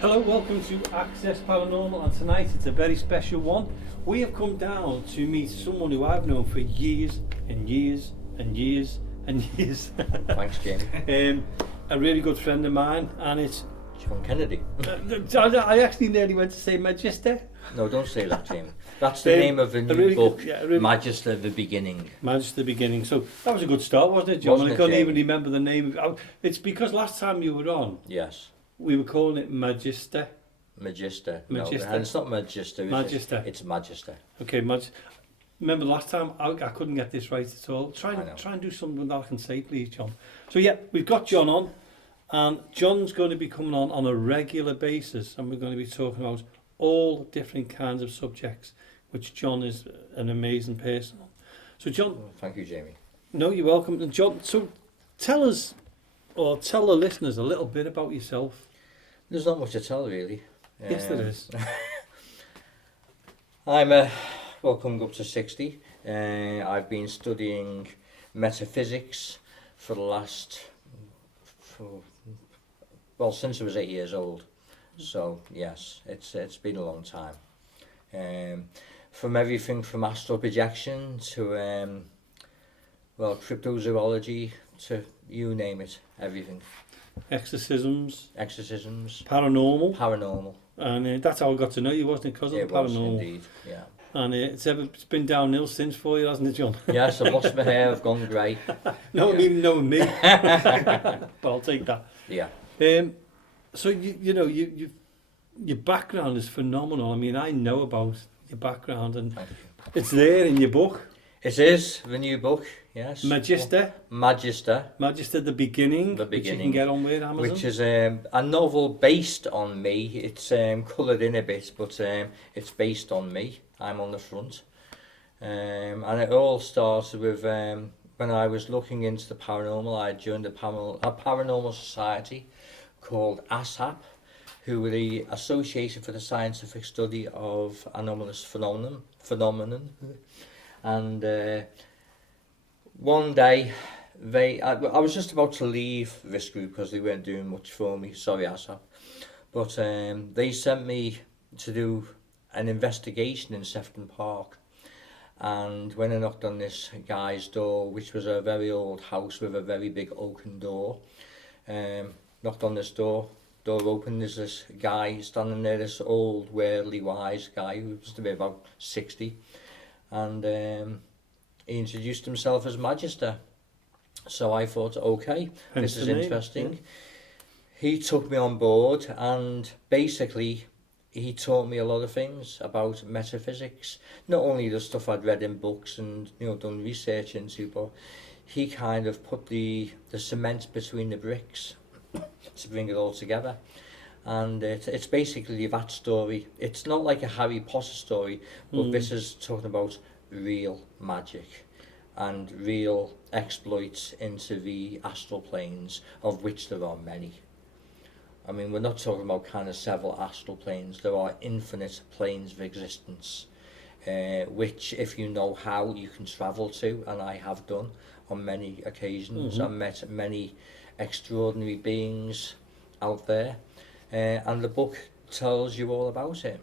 Hello, welcome to Access Paranormal, and tonight it's a very special one. We have come down to meet someone who I've known for years and years and years and years. Thanks, Jamie. A really good friend of mine, and it's... Shaun Kennedy. I actually nearly went to say Magister. No, don't say that, Jamie. That's the name of a new really book, good, Magister the Beginning. Magister the Beginning. So that was a good start, wasn't it, John? Wasn't I it, couldn't Jamie? even remember the name. It's because last time you were on, Yes. we were calling it Magister. Magister. Magister. No, and it's not Magister, is Magister. it? It's Magister. Okay, remember last time I couldn't get this right at all. Try and do something that I can say, please, John. So yeah, we've got John on, and John's going to be coming on a regular basis, and we're going to be talking about all different kinds of subjects, which John is an amazing person on. So John... Oh, thank you, Jamie. No, you're welcome. And John, so tell us, or tell the listeners a little bit about yourself. There's not much to tell, really. Yes, there is. I'm coming up to 60. I've been studying metaphysics for the last, since I was 8 years old. So yes, it's been a long time. From everything from astral projection to cryptozoology to you name it, everything. Exorcisms. Paranormal. And that's how I got to know you, wasn't it? Because of the paranormal. Was indeed, yeah. And it's been downhill since for you, hasn't it, John? Yes, I've lost my hair, I've gone grey. No, even knowing me. But I'll take that. Yeah. So your background is phenomenal. I mean, I know about your background, and it's there in your book. It is the new book, yes. Magister the Beginning, which you can get on with Amazon. Which is a novel based on me. It's coloured in a bit, but it's based on me. I'm on the front. And it all started with when I was looking into the paranormal. I joined a paranormal society called ASAP, who were the Association for the Scientific Study of Anomalous Phenomenon. And one day, I was just about to leave this group because they weren't doing much for me. Sorry, ASAP. But they sent me to do an investigation in Sefton Park. And when I knocked on this guy's door, which was a very old house with a very big oaken door, knocked on this door opened, there's this guy standing there, this old, worldly wise guy who was to be about 60. And he introduced himself as Magister. So I thought, okay, this is interesting. Yeah. He took me on board, and basically he taught me a lot of things about metaphysics. Not only the stuff I'd read in books and done research into, but he kind of put the cement between the bricks to bring it all together. And it's basically that story. It's not like a Harry Potter story, but this is talking about real magic and real exploits into the astral planes, of which there are many. I mean, we're not talking about kind of several astral planes. There are infinite planes of existence, which, if you know how, you can travel to, and I have done on many occasions. I've met many extraordinary beings out there, and the book tells you all about it.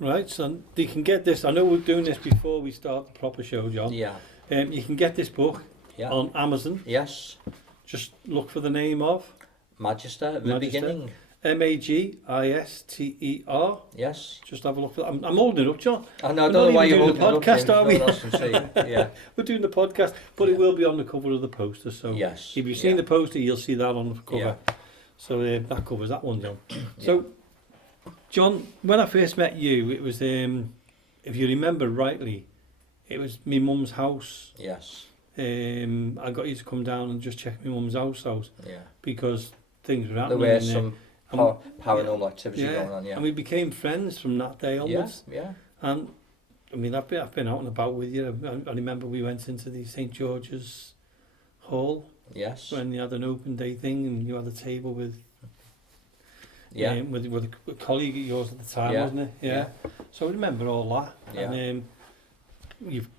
Right, so you can get this. I know we're doing this before we start the proper show, John. Yeah. You can get this book on Amazon. Yes. Just look for the name of Magister, the Beginning. Magister. Yes. Just have a look for that. I'm holding it up, John. I don't know why you're holding the podcast, are we? Yeah. We're doing the podcast, but it will be on the cover of the poster. So yes. If you've seen the poster, you'll see that on the cover. Yeah. So that covers that one, John. So, John, when I first met you, it was, if you remember rightly, it was my mum's house. Yes. I got you to come down and just check my mum's house out. Yeah. Because things were happening. There were some paranormal activity going on, And we became friends from that day onwards. Yeah. And I mean, I've been out and about with you. I remember we went into the St. George's Hall. Yes. When you had an open day thing, and you had a table with with a colleague of yours at the time, wasn't it? Yeah. So I remember all that. Yeah. And you've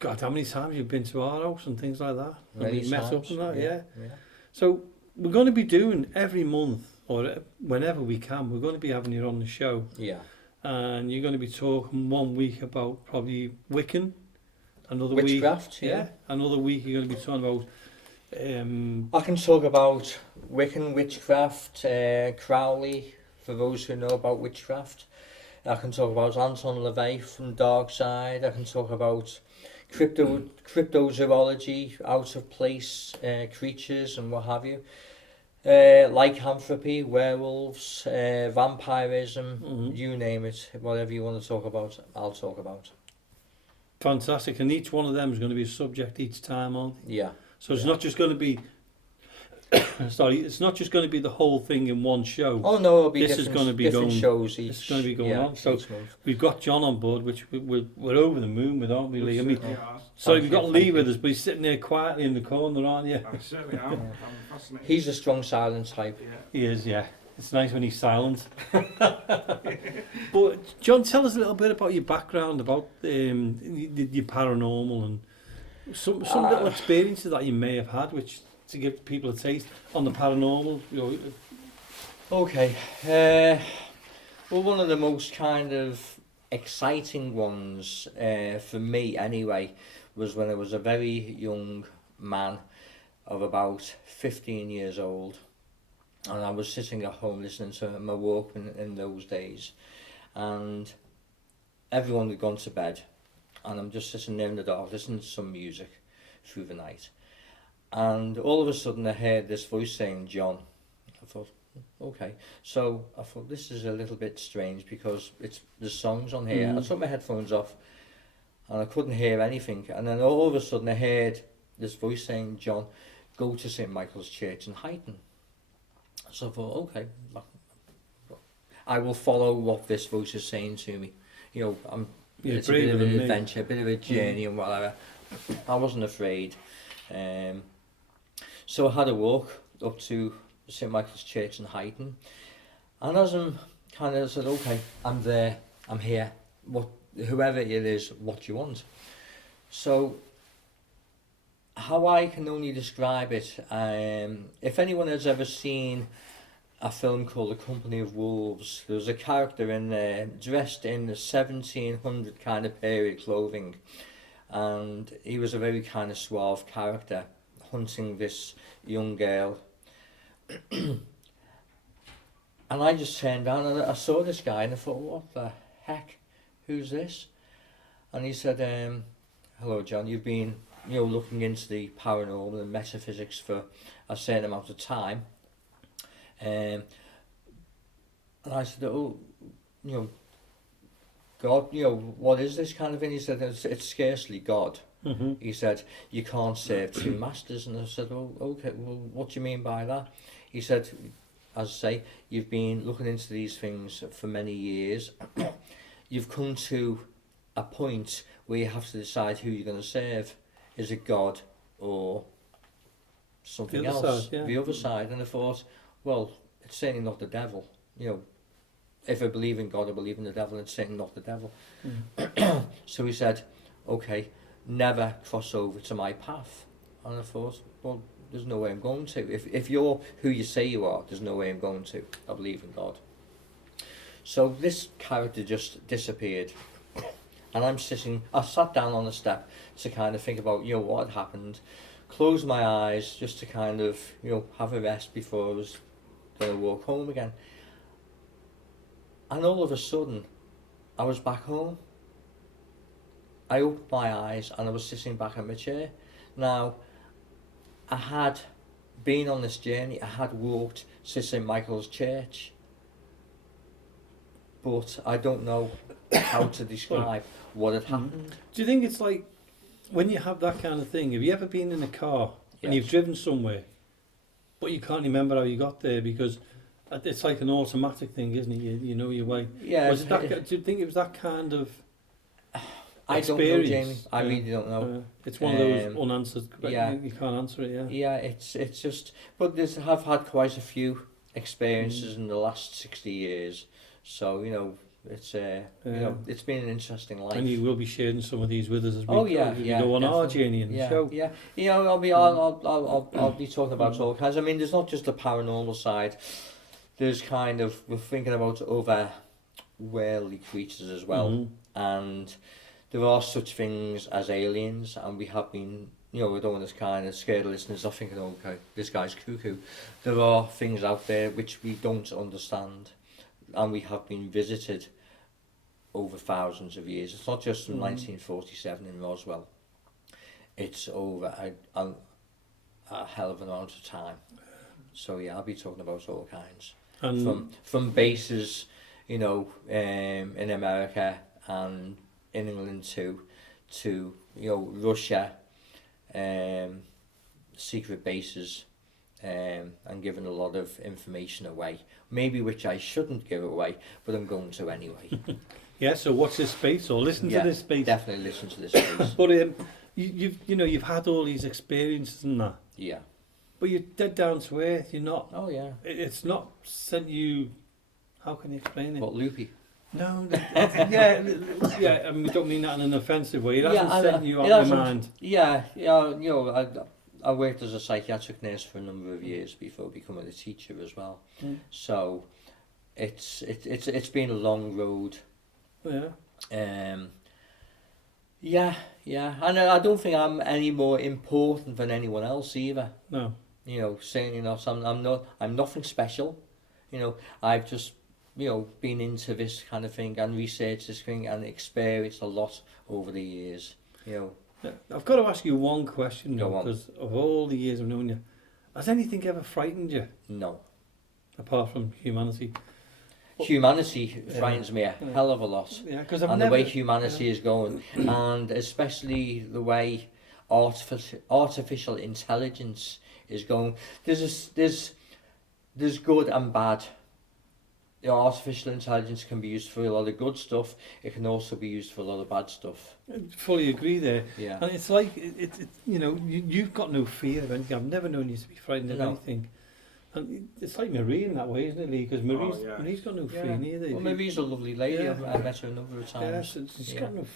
got how many times you've been to our house and things like that. Many and we met times. up and that. Yeah. Yeah. So we're going to be doing every month. or whenever we can, we're going to be having you on the show. Yeah. And you're going to be talking 1 week about probably Wiccan, another Witchcraft, week, another week you're going to be talking about. I can talk about Wiccan, witchcraft, Crowley, for those who know about witchcraft. I can talk about Anton LaVey from Dark Side. I can talk about cryptozoology, out of place creatures and what have you. Lycanthropy, werewolves, vampirism, you name it, whatever you want to talk about, I'll talk about. Fantastic, and each one of them is going to be a subject each time on. Yeah. So it's not just going to be, it's not just going to be the whole thing in one show. Oh no, it'll be this is going to be different going, shows each. This is going to be going on. So month. we've got John on board, which we're over the moon with, aren't we, Lee? I mean, Yeah, sorry, we've got Lee with us, but he's sitting there quietly in the corner, aren't you? I certainly am. I'm fascinated. He's a strong silent type. Yeah. He is, yeah. It's nice when he's silent. But John, tell us a little bit about your background, about your paranormal and some little experiences that you may have had, which to give people a taste on the paranormal. You know. Okay. Well, one of the most kind of exciting ones for me anyway was when I was a very young man of about 15 years old, and I was sitting at home listening to my Walkman in those days, and everyone had gone to bed, and I'm just sitting there in the dark listening to some music through the night, and all of a sudden I heard this voice saying, "John." I thought, okay, so I thought this is a little bit strange because the songs on here. I took my headphones off and I couldn't hear anything, and then all of a sudden I heard this voice saying, "John, go to St. Michael's Church in Huyton." So I thought, okay, I will follow what this voice is saying to me. You know, it's a bit of an adventure, a bit of a journey and whatever. I wasn't afraid. So I had a walk up to St. Michael's Church in Huyton, and as I'm kind of said, okay, I'm there, I'm here, whoever it is, what do you want? So how I can only describe it, if anyone has ever seen a film called The Company of Wolves, there was a character in there dressed in the 1700 kind of period clothing, and he was a very kind of suave character hunting this young girl. And I just turned down and I saw this guy and I thought, what the heck, who's this? And he said, hello John, you've been looking into the paranormal and metaphysics for a certain amount of time. And I said, oh, God, what is this kind of thing? He said, it's scarcely God. He said, you can't serve two masters. And I said, oh, okay, well, what do you mean by that? He said, as I say, you've been looking into these things for many years. You've come to a point where you have to decide who you're going to serve. Is it God or something else? The other side. And I thought, well, it's certainly not the devil. If I believe in God, I believe in the devil, it's certainly not the devil. So he said, okay, never cross over to my path. And I thought, well, there's no way I'm going to. If you're who you say you are, there's no way I'm going to. I believe in God. So this character just disappeared. And I sat down on the step to kind of think about, what had happened, closed my eyes just to kind of, have a rest before I was going to walk home again. And all of a sudden, I was back home. I opened my eyes and I was sitting back in my chair. Now, I had been on this journey, I had walked to St. Michael's Church, but I don't know how to describe what had happened. Do you think it's like, when you have that kind of thing, have you ever been in a car and you've driven somewhere, but you can't remember how you got there because it's like an automatic thing, isn't it? You know your way. Yeah. Do you think it was that kind of I don't know, Jamie. I really don't know. It's one of those unanswered. You can't answer it. Yeah. Yeah, it's just. But I've had quite a few experiences in the last 60 years, so it's it's been an interesting life. And you will be sharing some of these with us as we go on our journey in the show. Yeah, I'll be talking about all kinds. I mean, there's not just the paranormal side. there's kind of, we're thinking about other worldly creatures as well, Mhm. and there are such things as aliens, and we have been, you know, we don't want to kind of scare the listeners off thinking, oh, okay, this guy's cuckoo. There are things out there which we don't understand, and we have been visited over thousands of years. It's not just from 1947 in Roswell. It's over a hell of an amount of time. So yeah, I'll be talking about all kinds. And From bases, you know, in America and in England too, to, you know, Russia, secret bases, and giving a lot of information away. Maybe which I shouldn't give away, but I'm going to anyway. yeah, so watch this space or listen to this space. Definitely listen to this space. But you've had all these experiences and that, Yeah. but you're dead down to earth. You're not. Oh yeah. It's not sent you. How can you explain it? What, loopy? No, yeah, yeah. I mean, we don't mean that in an offensive way. It hasn't sent you out it of hasn't- your mind. Yeah, you know, I worked as a psychiatric nurse for a number of years before becoming a teacher as well. Mm. So it's been a long road. Yeah. Yeah, and I don't think I'm any more important than anyone else either. No. You know, certainly not. I'm nothing special. You know, I've just, you know, been into this kind of thing and researched this thing and experienced a lot over the years. You know. Yeah. I've got to ask you one question Go though, on. because of all the years I've known you, has anything ever frightened you No. apart from humanity? Humanity frightens me a Yeah. hell of a lot. Yeah, because I've And never. the way humanity is going, and especially the way artificial intelligence is going. There's good and bad. You know, artificial intelligence can be used for a lot of good stuff. It can also be used for a lot of bad stuff. Fully agree there. Yeah. And it's like you know, you've got no fear of anything. I've never known you to be frightened of No. anything. And it's like Marie in that way, isn't it, Lee? Because Marie's got no fear neither. Well, Marie's a lovely lady. Yeah. I've met her a number of times. Yes, she's got no.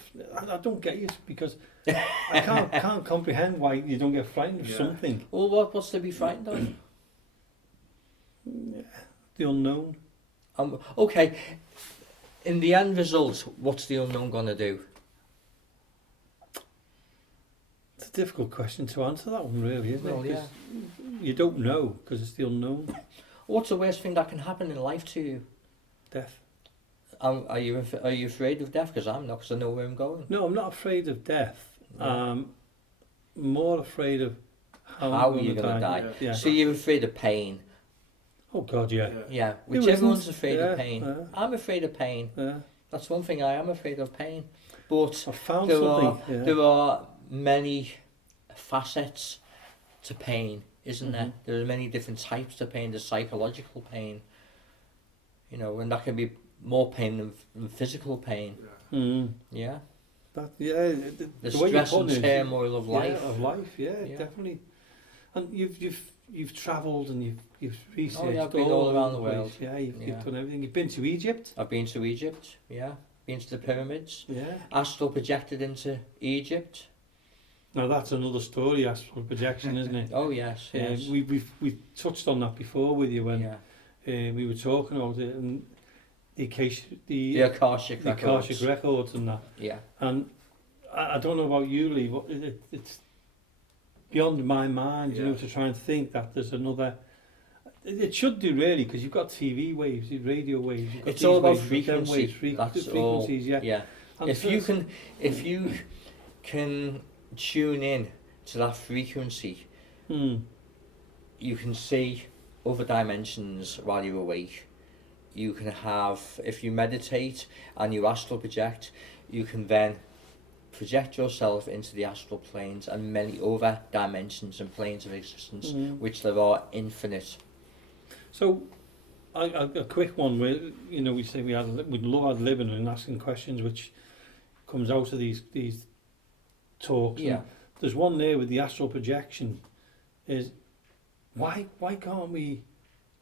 I don't get you because I can't comprehend why you don't get frightened of something. Well, what's to be frightened of? The unknown. Okay, in the end result, what's the unknown going to do? It's a difficult question to answer that one, really, isn't Well, it? 'Cause you don't know because it's the unknown. What's the worst thing that can happen in life to you? Death. Are you afraid of death? Because I'm not, because I know where I'm going. No, I'm not afraid of death. No. More afraid of How I'm you're going to die. Yeah. So you're afraid of pain. Oh God, yeah. Yeah, Who which everyone's isn't? afraid Yeah, of pain. yeah. I'm afraid of pain. Yeah. That's one thing, I am afraid of pain. But I found there something. are, there are many facets to pain, isn't there? There are many different types to pain. There's psychological pain, you know, and that can be more pain than physical pain. Yeah. That, yeah. The way you're stress and putting it, turmoil of life. Yeah, of life. Yeah, Yeah. definitely. And you've travelled and you've researched. Oh yeah, I've been all over around the place. world. Yeah, you've Yeah. done everything. You've been to Egypt. I've been to Egypt, yeah. Been to the pyramids. Yeah. Astral projected into Egypt. Now that's another story, astral projection, isn't it? Oh yes, yes. We touched on that before with you when yeah. we were talking about it and the Akashic records. Akashic records and that. Yeah. And I don't know about you, Lee. It's beyond my mind, you know, to try and think that there's another. It should do really, because you've got TV waves, radio waves. You've got It's all about waves, them frequency. waves, That's frequencies, all. yeah. And If you can tune in to that frequency, you can see other dimensions while you're awake. You can have, if you meditate and you astral project, you can then project yourself into the astral planes and many other dimensions and planes of existence, which there are infinite. So, a quick one where, you know, we say we'd love our living and asking questions, which comes out of these talks. Yeah. And there's one there with the astral projection. Is why can't we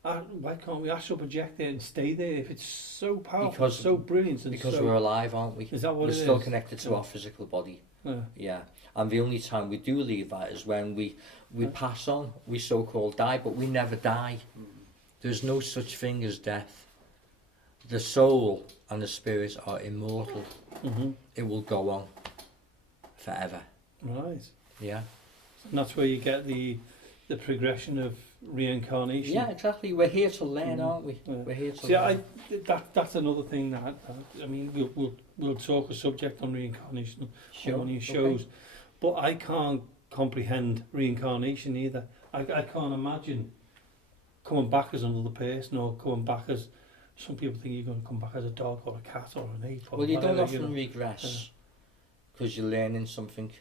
astral project there and stay there if it's so powerful, Because- so brilliant, and Because so, we're alive, aren't we? Is that what We're it still is? connected to our physical body. Yeah. Yeah. And the only time we do leave that is when we pass on. We so-called die, but we never die. There's no such thing as death. The soul and the spirit are immortal. Mm-hmm. It will go on forever. Right. Yeah. And that's where you get the progression of reincarnation. Yeah, exactly. We're here to learn, aren't we? Yeah. We're here to See, learn. that's another thing that I mean, we'll talk a subject on reincarnation on one of your shows, but I can't comprehend reincarnation either. I can't imagine coming back as another person or coming back as some people think you're going to come back as a dog or a cat or an ape. Or Well, you whatever, don't often know. regress because you're learning something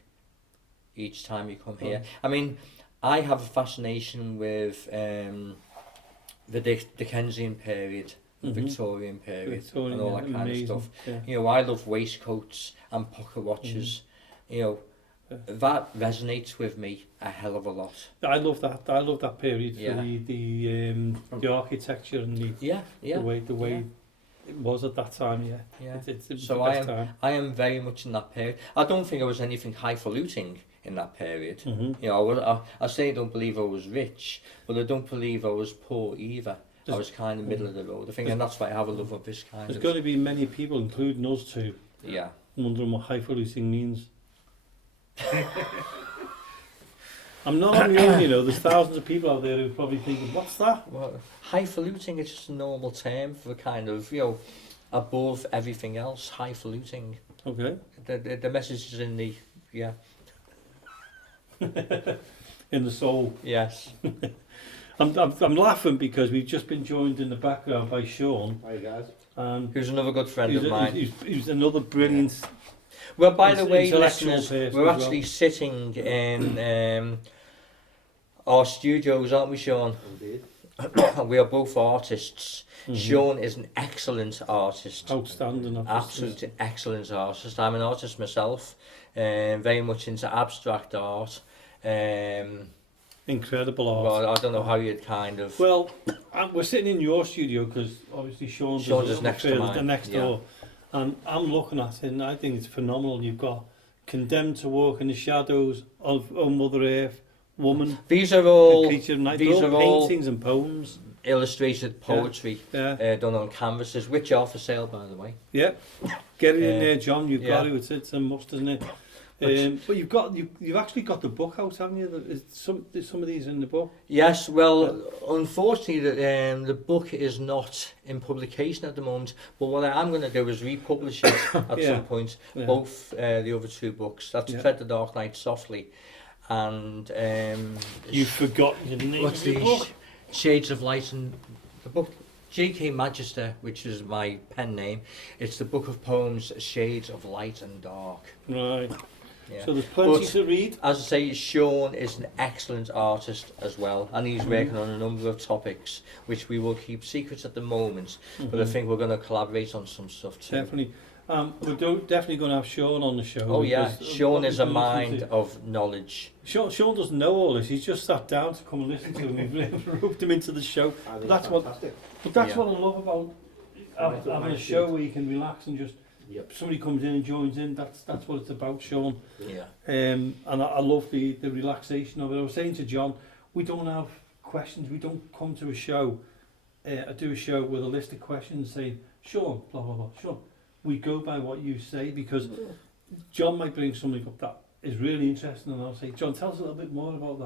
each time you come here. Right. I mean, I have a fascination with the Dickensian period, the Mhm. Victorian period, Victorian, and all that yeah, kind amazing, of stuff. Yeah. You know, I love waistcoats and pocket watches. You know, Yeah. that resonates with me a hell of a lot. I love that. I love that period Yeah. for the architecture and Yeah, yeah. the way it was at that time. Yeah. Yeah. It was So the best time. I am very much in that period. I don't think I was anything highfalutin in that period. Mm-hmm. You know, I say I don't believe I was rich, but I don't believe I was poor either. I was kind of middle of the road. I think, and that's why I have a love of this kind There's of... going to be many people, including us too, Yeah. wondering what highfalutin means. I'm not on my own, you know. There's thousands of people out there who are probably thinking, "What's that?" Well, highfalutin is just a normal term for kind of, you know, above everything else. Highfalutin. Okay. The message is in the... Yeah. In the soul. Yes. I'm laughing because we've just been joined in the background by Shaun. Hi guys. And Who's another good friend of mine. he's another brilliant. Well, by the way, intellectual listeners, person we're as actually sitting in our studios, aren't we, Shaun? Indeed. We are both artists. Mhm. Shaun is an excellent artist. Outstanding. Absolutely excellent artist. I'm an artist myself, very much into abstract art. Incredible art. Well, I don't know how you'd kind of... Well, we're sitting in your studio because obviously Shaun's is next to mine. the next Yeah. door, and I'm looking at it and I think it's phenomenal. You've got Condemned to Walk in the Shadows of Mother Earth, Woman, These are The all Creature of Night. these They're all are all- paintings and poems. illustrated poetry Yeah, done on canvases, which are for sale, by the way. yeah. Get it in there, John. You've got yeah. it. It's a must, isn't it? But you've actually got the book out, haven't you? There's some of these in the book. Yes, well, unfortunately, the book is not in publication at the moment. But what I am going to do is republish it at Yeah. some point. Yeah. Both the other two books. That's Yeah. Tread the Dark Night Softly, and You've forgotten the name what's of the the book. Shades of Light, and the book J.K. Magister, which is my pen name. It's the book of poems Shades of Light and Dark. Right. Yeah. So there's plenty But- to read. As I say, Shaun is an excellent artist as well, and he's Mm-hmm. working on a number of topics which we will keep secret at the moment. But I Mhm. think we're going to collaborate on some stuff too. Definitely. We're definitely going to have Shaun on the show. Oh yeah, because Shaun is a obviously mind of knowledge. Shaun doesn't know all this. He's just sat down to come and listen to him. We've roped him into the show. But That's what- fantastic. But that's Yeah. what I love about having a show where you can relax and just Yep. somebody comes in and joins in. That's what it's about, Shaun. Yeah. And I love the relaxation of it. I was saying to John, we don't have questions. We don't come to a show, do a show with a list of questions saying, Shaun, blah, blah, blah, Shaun. We go by what you say because John might bring something up that is really interesting and I'll say, John, tell us a little bit more about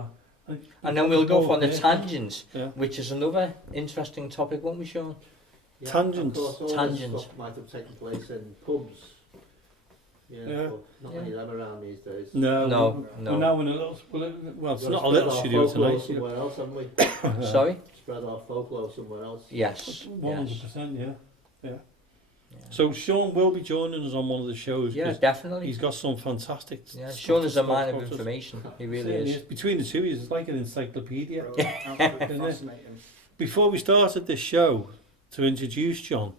that. And then we'll go off on a Yeah. tangent, Yeah. which is another interesting topic, won't we, Shaun? Yeah, Tangents. Of course, all Tangent. this stuff might have taken place in pubs. Yeah. Yeah. But not many of them around these days. No, No, we're no. now in a little, well, it's We've got not to a little spread our studio folklore tonight. somewhere else, haven't we? Sorry? Spread our folklore somewhere else. Yes. 100%, yeah. Yeah. So Shaun will be joining us on one of the shows. Yeah, 'cause definitely. He's got some fantastic. Yeah, stuff Shaun to is a talk man of about us. information. He really Certainly is. Between the two, of you, it's like an encyclopedia. Brilliant. Absolutely Isn't it? fascinating. Before we started this show, to introduce John,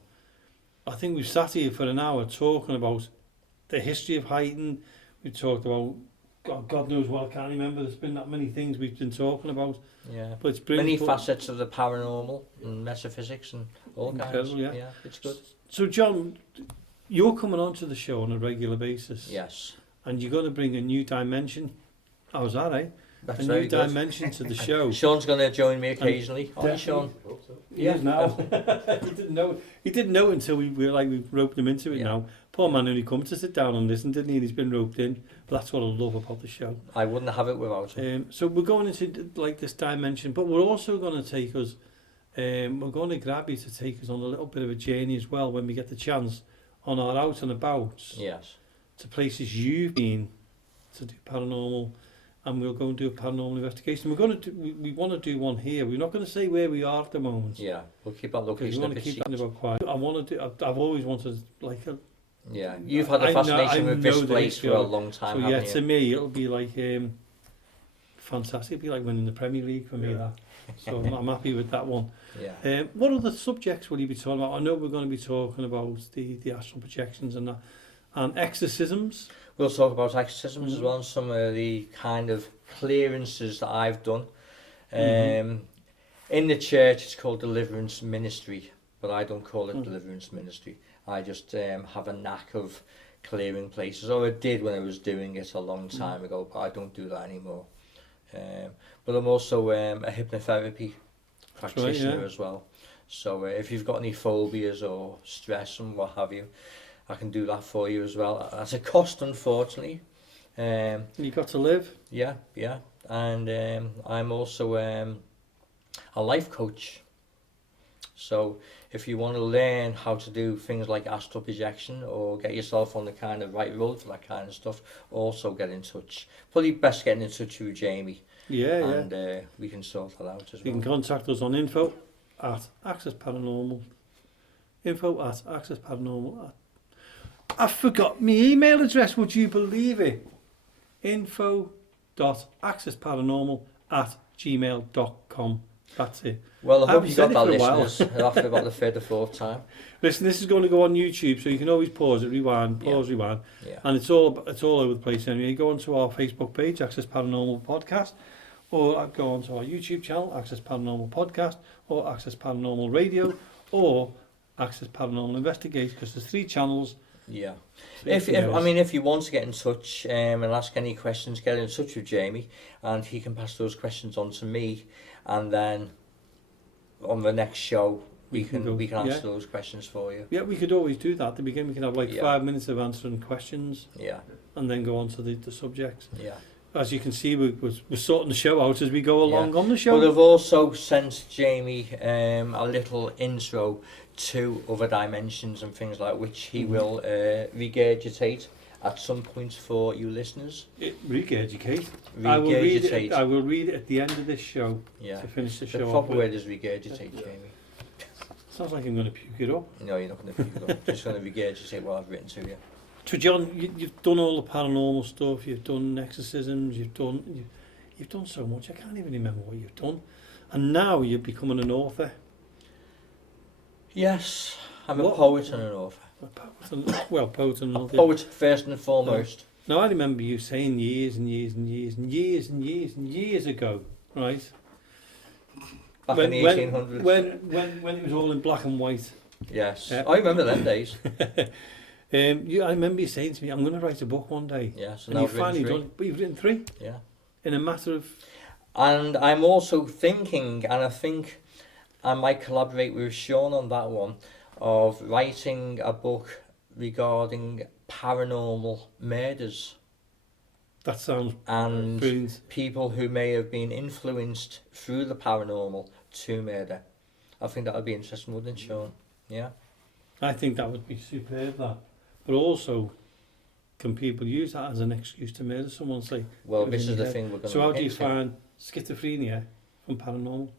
I think we've sat here for an hour talking about the history of Huyton. We talked about God knows what. I can't remember. There's been that many things we've been talking about. Yeah. But it's brilliant. Many But- facets of the paranormal and metaphysics and all kinds. Incredible, yeah. Yeah, it's good. So John, you're coming onto the show on a regular basis. Yes. And you're going to bring a new dimension. How's that, eh? That's A very new good. dimension to the show. Shaun's going to join me occasionally. Aren't you, Definitely. Shaun? Hope so. He is now. He didn't know. He didn't know until we roped him into it. Now, poor man only come to sit down and listen, didn't he? And he's been roped in. But that's what I love about the show. I wouldn't have it without him. So we're going into like this dimension, but we're also going to take us. We're going to grab you to take us on a little bit of a journey as well when we get the chance on our out and abouts. Yes. To places you've been to do paranormal, and we'll go and do a paranormal investigation. We're going to do, we want to do one here. We're not going to say where we are at the moment. Yeah, we'll keep that location. We want to keep that about quiet. I want to do. I've always wanted like a. Yeah, you've had a fascination with this place for a long time. So yeah, haven't you? to me it'll be like fantastic. It'll be like winning the Premier League for me. That. So I'm happy with that one. Yeah. What other subjects will you be talking about? I know we're going to be talking about the astral projections and that, and exorcisms. We'll talk about exorcisms as well, and some of the kind of clearances that I've done. In the church, it's called deliverance ministry, but I don't call it deliverance ministry. I just have a knack of clearing places, or I did when I was doing it a long time ago, but I don't do that anymore. But I'm also a hypnotherapy practitioner as well. So if you've got any phobias or stress and what have you, I can do that for you as well. At a cost, unfortunately. You got to live. Yeah. And I'm also a life coach. So if you want to learn how to do things like astral projection or get yourself on the kind of right road for that kind of stuff, also get in touch. Probably best getting in touch with Jamie. And we can sort that out as well. You can contact us on info@accessparanormal. Info@accessparanormal. I forgot my email address, would you believe it? info.accessparanormal@gmail.com. That's it. Well, I hope you got that, for listeners, after about the third or fourth time. Listen, this is going to go on YouTube, so you can always pause it, rewind, rewind. Yeah. And it's all over the place anyway. Go onto our Facebook page, Access Paranormal Podcast, or go onto our YouTube channel, Access Paranormal Podcast, or Access Paranormal Radio, or Access Paranormal Investigate, because there's 3 channels. Yeah. If you want to get in touch and ask any questions, get in touch with Jamie, and he can pass those questions on to me, and then on the next show we can answer those questions for you. Yeah, we could always do that at the beginning. We can have 5 minutes of answering questions. Yeah. And then go on to the subjects. Yeah. As you can see, we're sorting the show out as we go along on the show. But I've also sent Jamie a little intro to other dimensions and things like which he will regurgitate at some point for you listeners. Regurgitate? Regurgitate. I will read it at the end of this show to finish the show. The proper word is regurgitate, Jamie. Sounds like I'm going to puke it up. No, you're not going to puke it up. Just going to regurgitate what I've written to you. So John, you've done all the paranormal stuff. You've done exorcisms. You've done so much. I can't even remember what you've done. And now you're becoming an author. Yes, I'm a poet and an author. Poet and an author. Poet first and foremost. Now I remember you saying years ago, right? Back in the 1800s. When it was all in black and white. Yes, I remember them days. I remember you saying to me, I'm going to write a book one day. Yeah, so and now you've finally done it. But you've written 3? Yeah. In a matter of... And I'm also thinking, and I think I might collaborate with Shaun on that one, of writing a book regarding paranormal murders. That sounds and brilliant. People who may have been influenced through the paranormal to murder. I think that would be interesting, wouldn't it, Shaun? Yeah. I think that would be superb, that. But also, can people use that as an excuse to murder someone? Say, well, this is the thing we're going to. So how do you find schizophrenia from paranormal?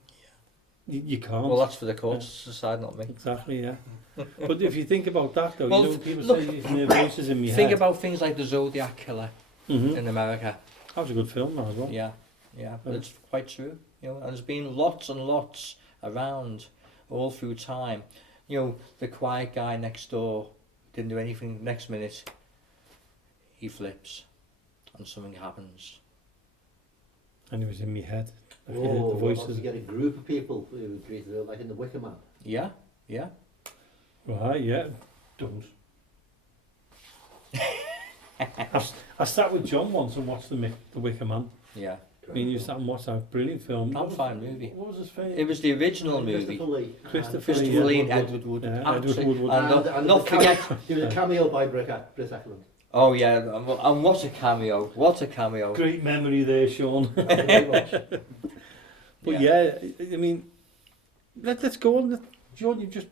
Yeah. You can't. Well, that's for the courts to decide, not me. Exactly, yeah. But if you think about that, though, well, people say their voices in my head. Think about things like the Zodiac Killer in America. That was a good film, that as well. Yeah, but it's quite true. And there's been lots and lots around all through time. The quiet guy next door didn't do anything. Next minute, he flips, and something happens. And it was in my head. The voices. You get a group of people who agree to it, like in the Wicca Man. Yeah. Right, yeah. Don't. I sat with John once and watched the Wicca Man. Yeah. Me and you sat and watched that brilliant film. Proud fine movie. What was his fame? It was the original Christopher movie. Lee. Christopher Lee, Christopher Lee and yeah. Edward Wood. Yeah, Edward Absolutely. Wood. And not forget. There was a cameo by Britt Eklund. Oh yeah, and what a cameo! What a cameo! Great memory there, Sean. But But yeah, I mean, let's go on. John, you've just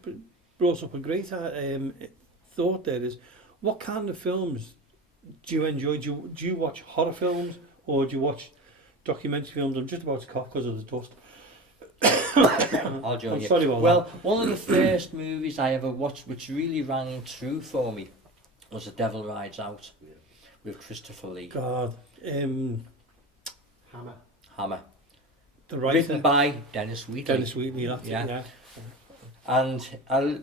brought up a great thought there is, what kind of films do you enjoy? Do you watch horror films or do you watch documentary films? I'm just about to cough because of the dust. I'll join I'm you. sorry about Well, one of the first movies I ever watched which really rang true for me was The Devil Rides Out with Christopher Lee. that. God. Hammer. The writer. Written by Dennis Wheatley. Dennis Wheatley, that's Yeah. it, yeah. And,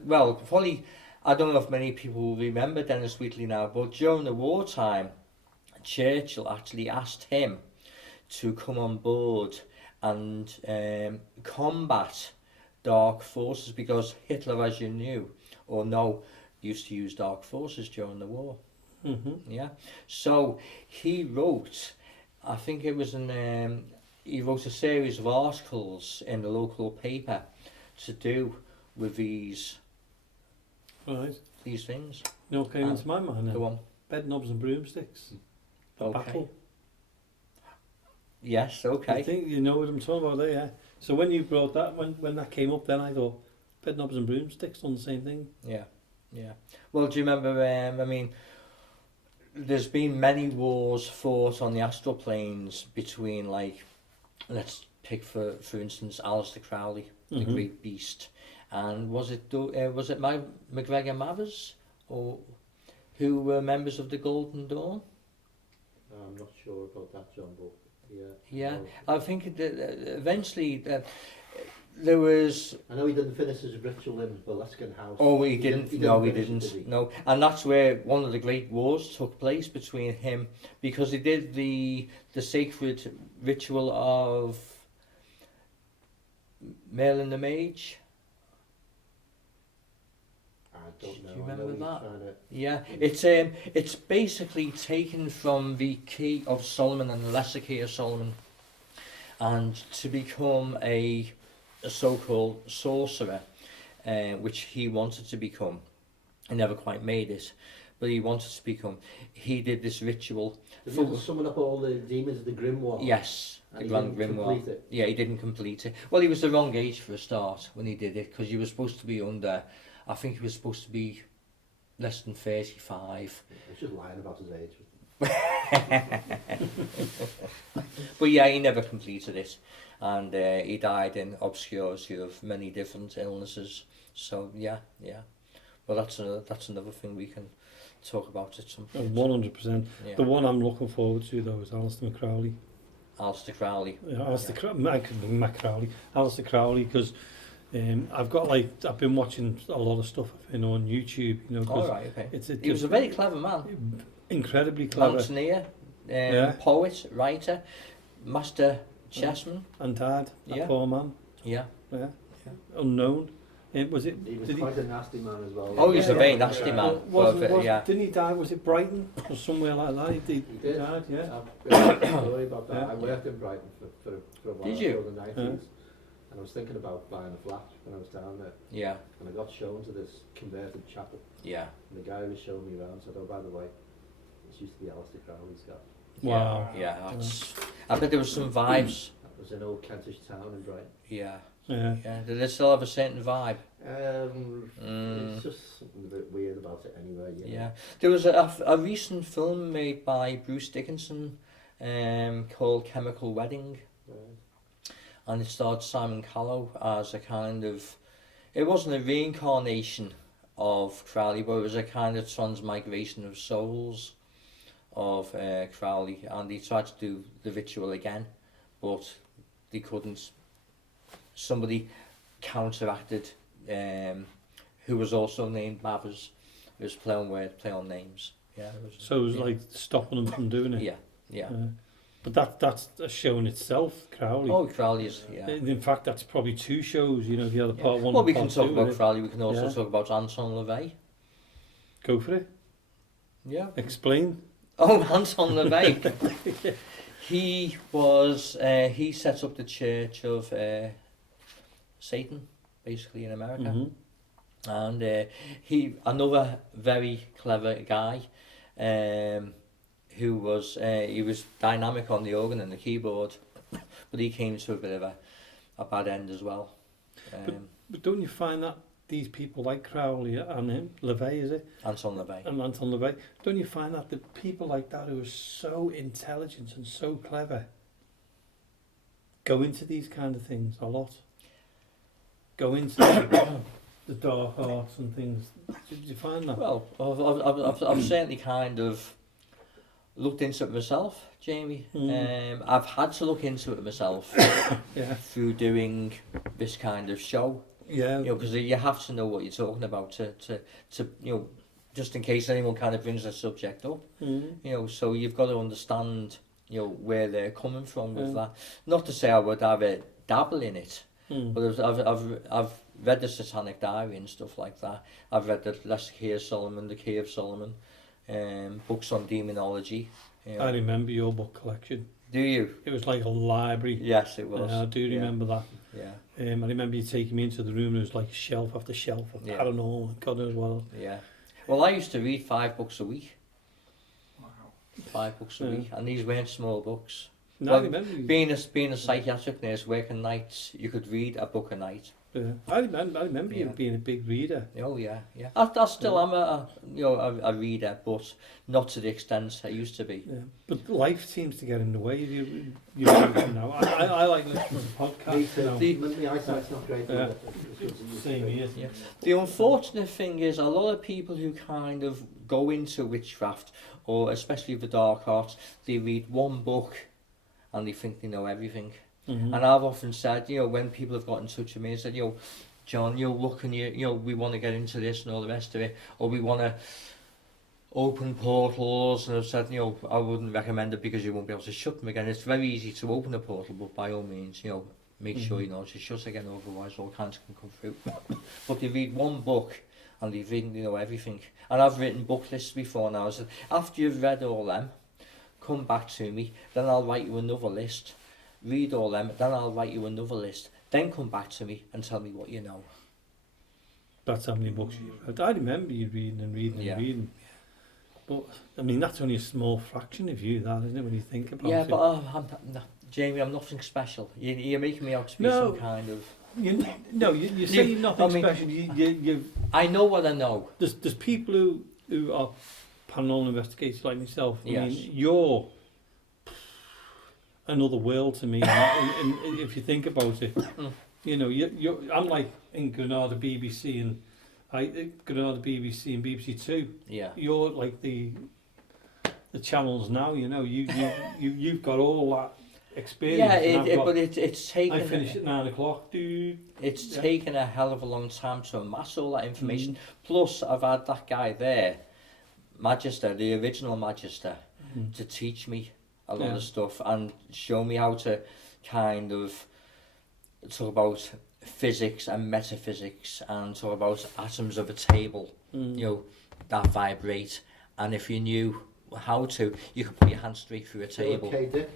well, probably, I don't know if many people will remember Dennis Wheatley now, but during the wartime, Churchill actually asked him to come on board and combat dark forces, because Hitler, as you knew or know, used to use dark forces during the war. Mm-hmm. Yeah. So he wrote, I think it was he wrote a series of articles in the local paper to do with these Right. things. You know what came into my mind then? Go on. Bed knobs and broomsticks. The Okay. battle. Yes, I okay. think you know what I'm talking about there, yeah. So when you brought that, when that came up, then I thought, bed knobs and broomsticks on the same thing. Yeah, yeah. Well, do you remember, I mean, there's been many wars fought on the astral planes between, like, let's pick for instance, Aleister Crowley, the Mhm. great beast, and was it McGregor Mathers, or who were members of the Golden Dawn? I'm not sure about that, John, but yeah. Yeah, No. I think that eventually there was. I know he didn't finish his ritual in Boleskine House. Oh, he didn't. No, he finish it, didn't. did he? No, and that's where one of the great wars took place between him, because he did the sacred ritual of Merlin the Mage. I don't know. Do you I know remember he's that? trying to- Yeah, it's basically taken from the Key of Solomon and the Lesser Key of Solomon, and to become a so-called sorcerer, which he wanted to become. He never quite made it, but he wanted to become. He did this ritual. Did he have to summon up all the demons of the Grimoire? Yes, And the he Grand didn't Grimoire. complete it? Yeah, he didn't complete it. Well, he was the wrong age for a start when he did it, because he was supposed to be under, I think he was supposed to be less than 35. He's just lying about his age. But yeah, he never completed it, and he died in obscurity of many different illnesses. So yeah. Well, that's another thing we can talk about at some point. 100%. Yeah. The one I'm looking forward to though is Aleister Crowley. Aleister Crowley. Yeah, Mac Crowley. Aleister Crowley, because I've been watching a lot of stuff on YouTube. You know, 'cause All right, okay. it's He was a very clever man. incredibly clever. Mountaineer, Yeah. poet, writer, master chessman. And dad, that Yeah. poor man. Yeah. Yeah. Unknown. Was it? He was Did quite a nasty man as well. Oh, he's a Yeah, very yeah. nasty man. Yeah. Didn't he die? Was it Brighton or somewhere like that? He did. died. Yeah. I've sorry about that. Yeah. I worked in Brighton for a while. Did you? In the 90s. And I was thinking about buying a flat when I was down there. Yeah. And I got shown to this converted chapel. Yeah. And the guy who was showing me around said, oh, by the way, this used to be Aleister Crowley's guy. Wow. Yeah. That's. I bet there was some vibes. That was in old Kentish town in Brighton. Yeah. Yeah. Yeah. Did it still have a certain vibe? It's just something a bit weird about it anyway. You know? Yeah. There was a recent film made by Bruce Dickinson, called Chemical Wedding. Right. And it starred Simon Callow as a kind of, it wasn't a reincarnation of Crowley, but it was a kind of transmigration of souls of Crowley, and he tried to do the ritual again, but they couldn't. Somebody counteracted, who was also named Mathers. It was play on words, play on names. Yeah. So it was like stopping them from doing it. Yeah. But that's a show in itself, Crowley. Oh, Crowley is, yeah. In fact, that's probably two shows. You know, the other part one. Well, and we can part talk two, about innit? Crowley. We can also Yeah. talk about Anton LaVey. Go for it. Yeah. Explain. Oh, Anton LaVey. He set up the Church of Satan, basically in America. Mm-hmm. And another very clever guy, who was he was dynamic on the organ and the keyboard, but he came to a bit of a bad end as well. But don't you find that these people like Crowley and him, LaVey, is it? Anton LaVey. And Anton LaVey, don't you find that the people like that who are so intelligent and so clever go into these kind of things a lot? Go into the dark arts and things. Did you find that? Well, I've certainly kind of looked into it myself, Jamie. I've had to look into it myself Yeah. through doing this kind of show. Yeah. You know, because you have to know what you're talking about to you know, just in case anyone kind of brings the subject up. Mm. You know, so you've got to understand, you know, where they're coming from with that. Not to say I would have a dabble in it, but I've read the Satanic Diary and stuff like that. I've read the Lesser Key of Solomon, the Key of Solomon, books on demonology. You know. I remember your book collection. Do you? It was like a library. Yes, it was. I do remember that. Yeah. I remember you taking me into the room and there was like shelf after shelf of paranormal and God knows what else. Yeah. Well, I used to read 5 books a week. Wow. 5 books a week, and these weren't small books. No, Well, I remember you. Being a psychiatric nurse, working nights, you could read a book a night. I remember you being a big reader. Oh yeah. I still am a reader, but not to the extent I used to be. Yeah. But life seems to get in the way. You know, I like listening to podcasts. Me too. My eyesight's not great. Yeah. Same here. Yeah. The unfortunate thing is a lot of people who kind of go into witchcraft, or especially the dark arts, they read one book and they think they know everything. Mm-hmm. And I've often said, you know, when people have got in touch with me and said, you know, John, you're looking, you know, we want to get into this and all the rest of it, or we want to open portals, and I've said, you know, I wouldn't recommend it because you won't be able to shut them again. It's very easy to open a portal, but by all means, you know, make sure you know to shut again, otherwise all kinds can come through. But they read one book and they read, you know, everything. And I've written book lists before now. I said, after you've read all them, come back to me, then I'll write you another list. Read all them, then I'll write you another list. Then come back to me and tell me what you know. That's how many books you read. I remember you reading and reading. But, I mean, that's only a small fraction of you, that, isn't it, when you think about it? Yeah, but Jamie, I'm nothing special. You're making me out to be some kind of... You say you're nothing special. I know what I know. There's people who are paranormal investigators like myself. I Yes. mean, you're another world to me. and if you think about it, you know, I'm like in Granada BBC and BBC Two. Yeah. You're like the channels now. You know, you've got all that experience. Yeah, but it's taken. I finish at 9 o'clock, dude. It's taken a hell of a long time to amass all that information. Plus, I've had that guy there, Magister, the original Magister, to teach me a lot of stuff and show me how to kind of talk about physics and metaphysics and talk about atoms of a table, you know, that vibrate. And if you knew how to, you could put your hand straight through a table. Philip K. Dick.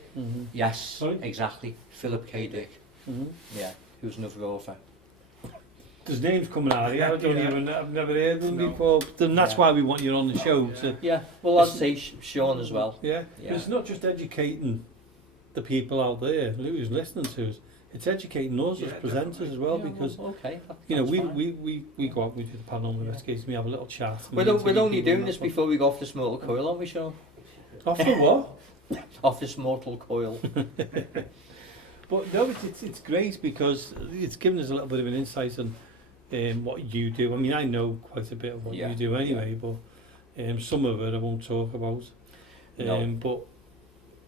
Yes, Sorry? exactly. Philip K. Dick. Yeah, who's another author. There's names coming out here. I've never heard of them before. Then that's why we want you on the show. Yeah, well, I'd say Shaun as well. Yeah. It's not just educating the people out there who's listening to us. It's educating us as presenters as well, because you know we go out, we do the paranormal investigation, we have a little chat. We're only doing this before we go off this mortal coil, aren't we, Shaun? Off the what? Off this mortal coil. But no, it's great because it's given us a little bit of an insight on what you do. I mean, I know quite a bit of what you do anyway, but some of it I won't talk about. But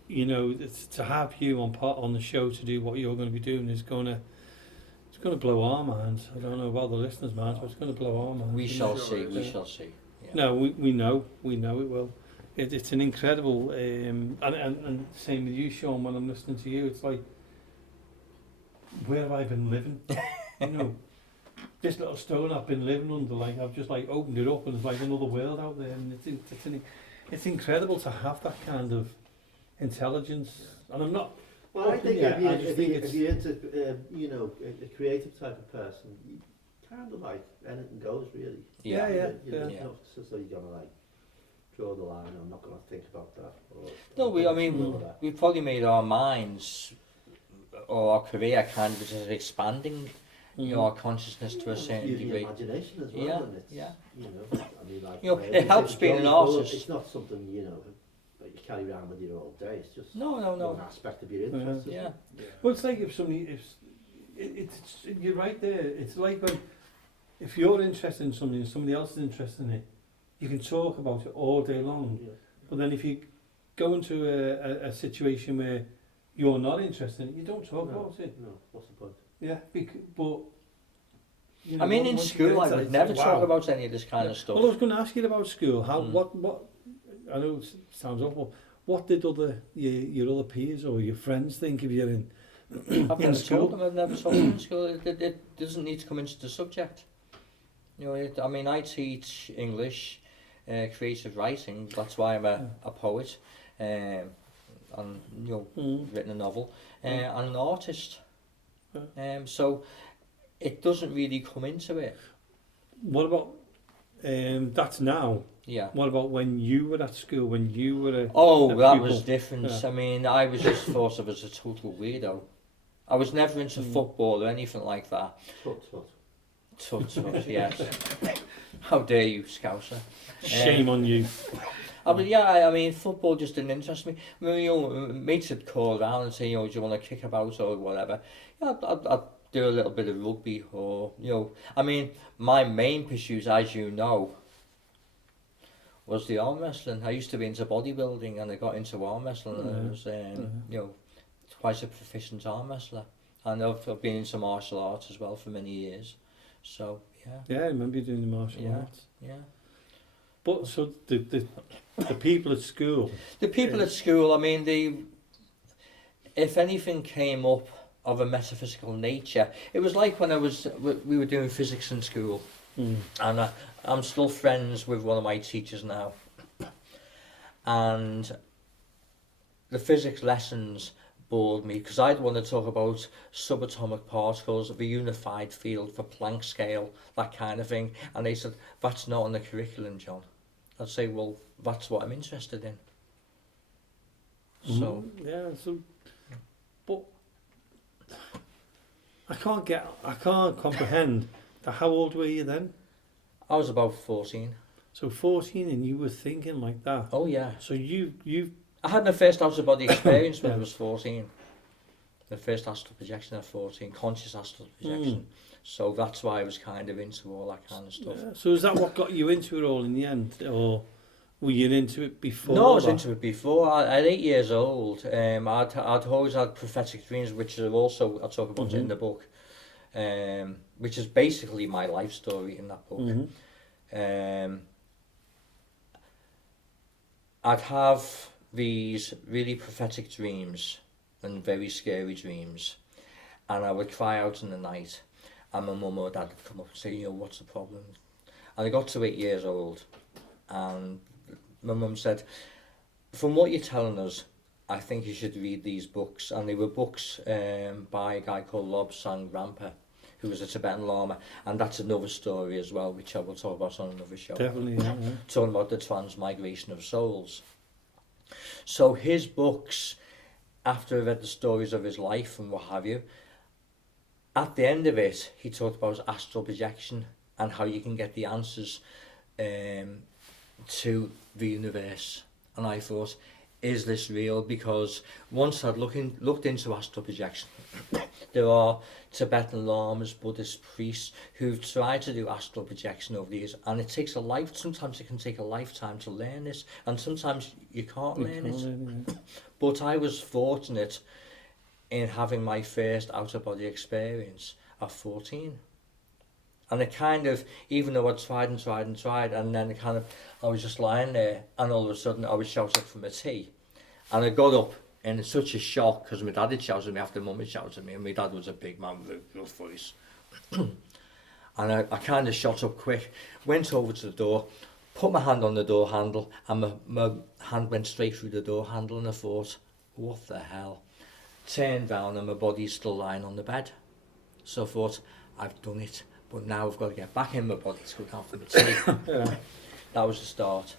you know, to have you on the show to do what you're going to be doing is going to blow our minds. I don't know about the listeners' minds, but it's going to blow our minds. We shall see. We shall see. Yeah. No, we know it will. It's an incredible and same with you, Shaun. When I'm listening to you, it's like, where have I been living? You know, this little stone I've been living under. Like I've just like opened it up, and there's like another world out there, and it's incredible to have that kind of intelligence and I'm not. Well, I think Yeah, I just if think you, it's- if you're into, you know, a creative type of person, you kind of like anything goes, really. Yeah. You know, Yeah. not so you're gonna like draw the line. I'm not gonna think about that. Or, No, I mean, explore that. we've probably made our minds or our career kind of just expanding, you know, our consciousness to a It's certain using degree. imagination as well, Yeah, and it's, yeah. you know, I mean, like, You know, like it you helps said, being an Johnny Ford, artist. It's not something, you know, that you carry around with you all day. It's just No. one aspect of your interest. isn't Yeah. it? Well, it's like if somebody, it's you're right there. It's like when if you're interested in something and somebody else is interested in it, you can talk about it all day long. Yeah. But then if you go into a situation where you're not interested in it, you don't talk No. about it. No, what's the point? Yeah, but you know, I mean, in once you school, get I into would it, never it's talk wow. about any of this kind of stuff. Well, I was going to ask you about school. How Mm. what I know it sounds awful. What did your other peers or your friends think of you in I've in never school? told them, I've never told them in school. It doesn't need to come into the subject. You know, I mean, I teach English, creative writing. That's why I'm a poet, and you know, written a novel, and an artist. So it doesn't really come into it. What about that's now? Yeah. What about when you were at school? When you were a Oh, that pupil? was different. Yeah. I mean, I was just thought of as a total weirdo. I was never into football or anything like that. Tut, tut. Tut, yes. How dare you, Scouser? Shame on you. I mean, football just didn't interest me. I mean, you know, mates would call around and say, you know, do you want to kick about or whatever? Yeah, I'd do a little bit of rugby or, you know. I mean, my main pursuit, as you know, was the arm wrestling. I used to be into bodybuilding and I got into arm wrestling and I was, you know, quite a proficient arm wrestler. And I've been into martial arts as well for many years. So, yeah. Yeah, I remember you doing the martial Yeah. arts. Yeah. But so the people at school. The people at school, I mean, if anything came up of a metaphysical nature, it was like when we were doing physics in school, and I'm still friends with one of my teachers now, and the physics lessons bored me because I'd want to talk about subatomic particles of a unified field for Planck scale, that kind of thing, and they said, that's not on the curriculum, John. I'd say, well, that's what I'm interested in. So, But I can't comprehend how old were you then? I was about 14. So 14 and you were thinking like that. Oh, yeah. So you I had my first out-of-body experience when I Yeah. was 14. The first astral projection at 14, conscious astral projection. So that's why I was kind of into all that kind of stuff. Yeah. So is that what got you into it all in the end, or were you into it before? No, I was that? into it before. At 8 years old, I'd always had prophetic dreams, which are also, I talk about it in the book, which is basically my life story in that book. I'd have these really prophetic dreams and very scary dreams, and I would cry out in the night, and my mum or dad would come up and say, you know, what's the problem? And I got to 8 years old, and my mum said, from what you're telling us, I think you should read these books. And they were books by a guy called Lobsang Rampa, who was a Tibetan Lama, and that's another story as well, which I will talk about on another show. Definitely, yeah. Talking about the transmigration of souls. So his books, after I read the stories of his life and what have you, at the end of it, he talked about astral projection and how you can get the answers to the universe. And I thought, is this real? Because once I'd looked into astral projection, there are Tibetan lamas, Buddhist priests who've tried to do astral projection over the years, and it takes sometimes it can take a lifetime to learn this, and sometimes you can't learn it. But I was fortunate in having my first out-of-body experience at 14. And it kind of, even though I'd tried, and then it kind of, I was just lying there, and all of a sudden I was shouted from a tea. And I got up in such a shock, because my dad had shouted at me after mum had shouted at me, and my dad was a big man with a rough voice. And I kind of shot up quick, went over to the door, put my hand on the door handle, and my hand went straight through the door handle, and I thought, what the hell? Turned round and my body's still lying on the bed. So I thought, I've done it, but now I've got to get back in my body to go down for the tea. Yeah. That was the start.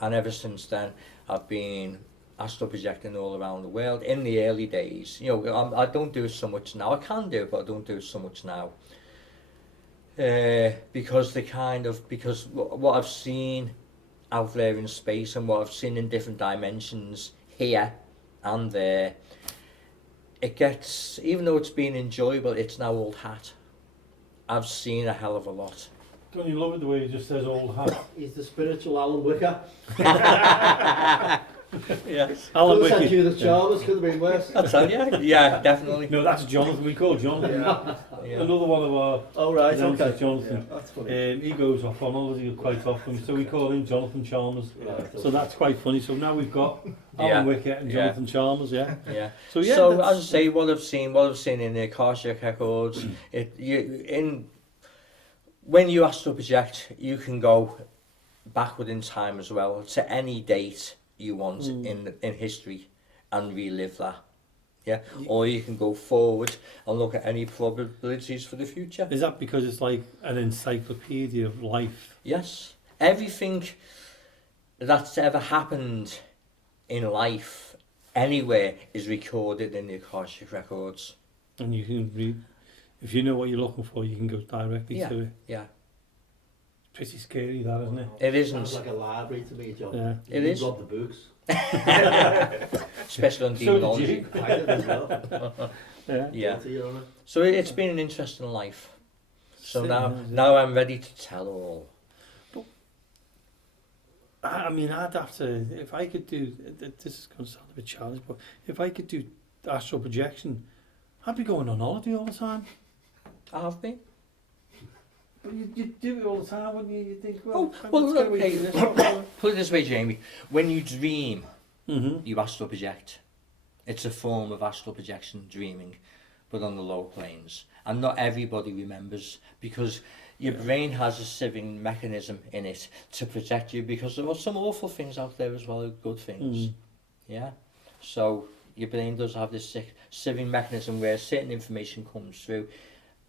And ever since then, I've been astral projecting all around the world. In the early days, you know, I don't do it so much now. I can do it, but I don't do it so much now. Because what I've seen out there in space and what I've seen in different dimensions here and there, it gets, even though it's been enjoyable, it's now old hat. I've seen a hell of a lot. Don't you love it the way he just says old hat? He's the spiritual Alan Wicca. Yeah. Alan Alan Wicca. Wicca. You the Chalmers could have been worse. I tell you, yeah, definitely. No, that's Jonathan. We call Jonathan. Yeah. Another one of our Oh right, presenters, okay. Jonathan. Yeah, that's funny. He goes off on holiday quite often, so we call him Jonathan Chalmers. So that's quite funny. So now we've got Alan Wicca and Jonathan Chalmers, yeah. Yeah. So yeah. So that's- as I say, what I've seen in the Akashic records, when you astral project, you can go backward in time as well to any date you want in history and relive that. Yeah. Or you can go forward and look at any probabilities for the future. Is that because it's like an encyclopedia of life? Yes. Everything that's ever happened in life anywhere is recorded in the Akashic records. And you can read, if you know what you're looking for, you can go directly to it. Yeah. Pretty scary, that, isn't it? It isn't. Sounds like a library to me, John. Yeah. It You is. love the books. Especially on So demonology. did you. I did as well. Yeah. Yeah. Guilty, Your Honour. So it's been an interesting life. So Yeah. now I'm ready to tell all. I mean, I'd have to, if I could do, this is going to sound a bit childish, but if I could do astral projection, I'd be going on holiday all the time. I have been. But you do it all the time, wouldn't you? You think, well, Well, let's get away okay. from this. Whatever. Put it this way, Jamie. When you dream, Mm-hmm. you astral project. It's a form of astral projection, dreaming, but on the low planes. And not everybody remembers, because your brain has a sieving mechanism in it to protect you, because there are some awful things out there as well as good things. Yeah. So your brain does have this sieving mechanism where certain information comes through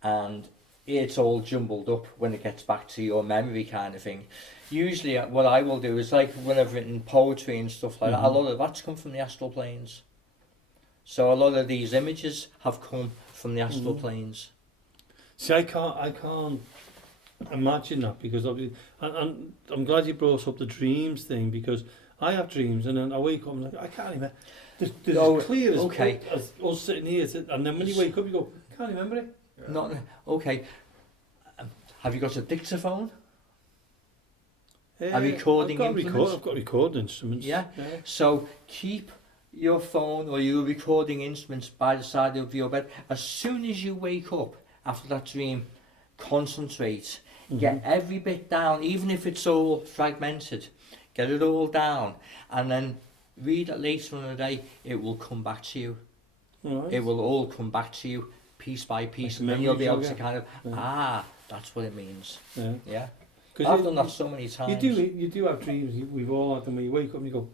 and it's all jumbled up when it gets back to your memory kind of thing. Usually what I will do is, like when I've written poetry and stuff like that, a lot of that's come from the astral planes. So a lot of these images have come from the astral planes. See, I can't imagine that, because obviously, and I'm glad you brought up the dreams thing, because I have dreams and then I wake up and I'm like, I can't remember. There's as clear as us sitting here, and then when you wake up, you go, can't remember it. Not okay. Have you got a dictaphone? A recording implement? I've got recording instruments. Yeah. So keep your phone or your recording instruments by the side of your bed. As soon as you wake up after that dream, concentrate. Get every bit down, even if it's all fragmented. Get it all down, and then read it later in the day. It will come back to you. Right. It will all come back to you, piece by piece, and then you'll be able to kind of, that's what it means. Yeah. Yeah. 'Cause I've done that so many times. You do have dreams. We've all had them where you wake up and you go,